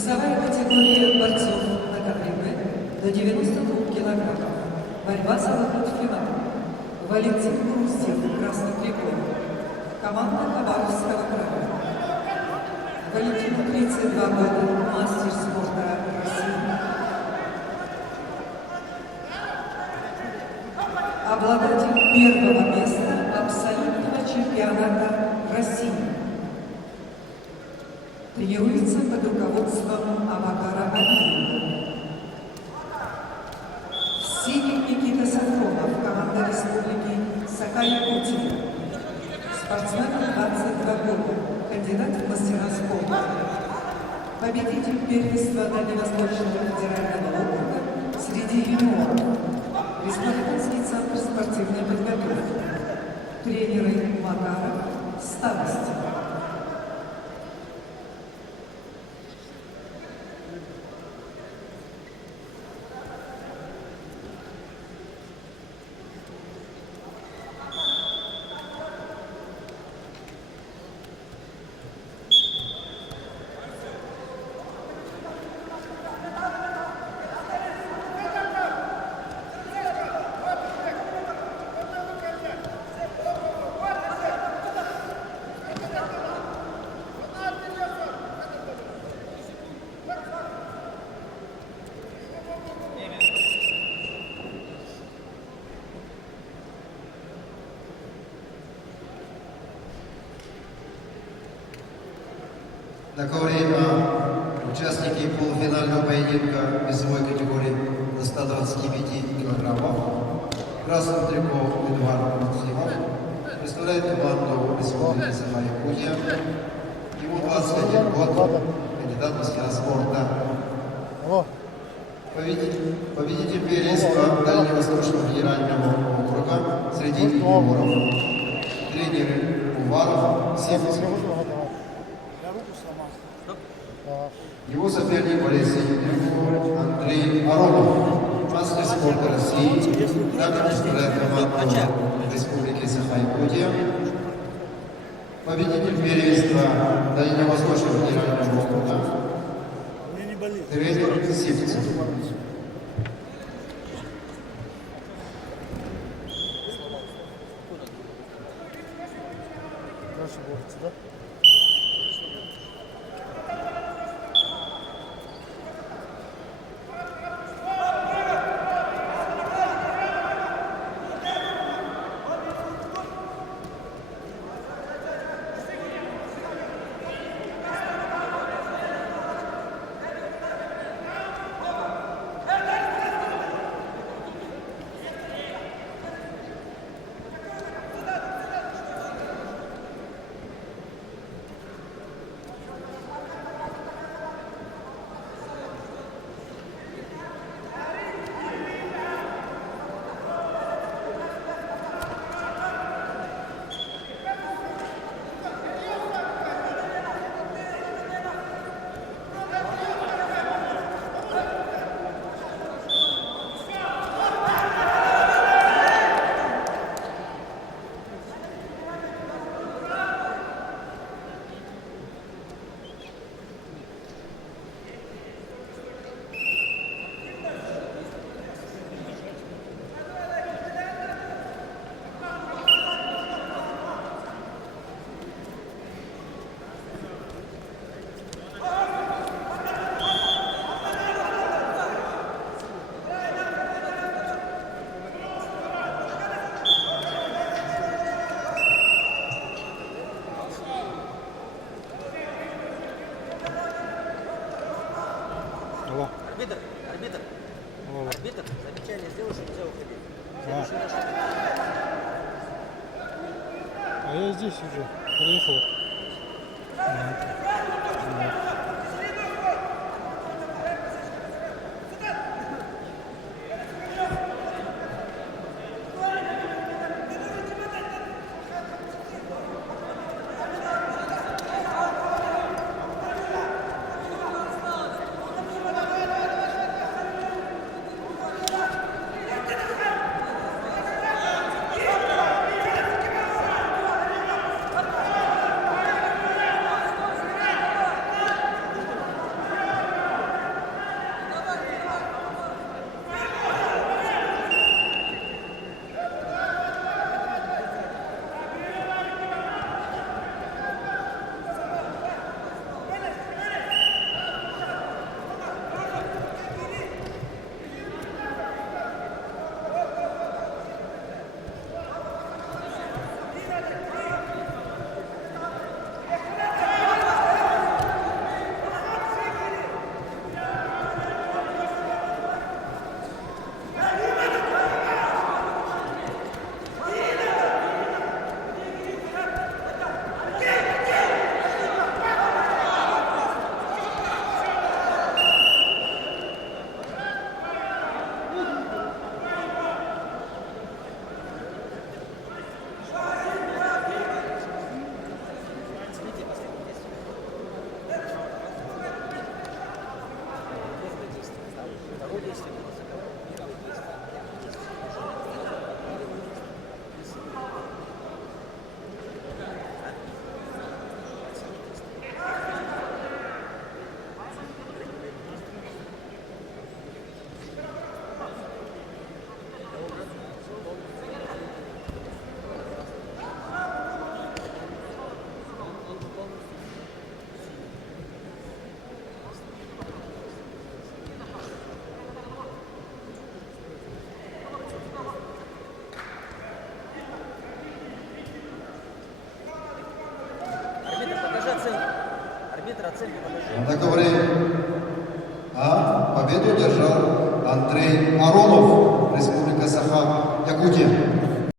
Весовая категория борцов на КВБ до 92 килограммов. Борьба за выход в финал. Валентин Груздев, красный трикол. Команда Хабаровского края. Валентину 32 года, мастер спорта России. Обладатель первого места абсолютного чемпионата России. Тренируется под руководством Абакара Алиева. Синий Никита Сафронов, команда Республики Саха-Якутия. Спортсмен 22 года, кандидат в мастера спорта. Победитель первенства Дальневосточного федерального округа среди юниоров. Республиканский центр спортивной подготовки. Тренеры Макаров, Старости. Такое время участники полуфинального поединка весовой категории до 125 килограммов. Красным трико Эдуард Максимов представляет команду Республики Саха-Якутия. Ему 21 год, кандидат в мастера спорта. Победитель первенства Дальневосточного федерального округа среди юниоров. Тренеры Уваров, Симцев. Его соперник Борисов Андрей Аронов, мастер спорта России, также представляет команду Республики Саха-Якутия. Победитель первенства Дальневосточного федерального округа, тренер Симцев. Арбитр, замечание сделал, что нельзя уходить. А я здесь уже приехал. Однако время. А победу держал Андрей Аронов, Республика Саха, Якутия.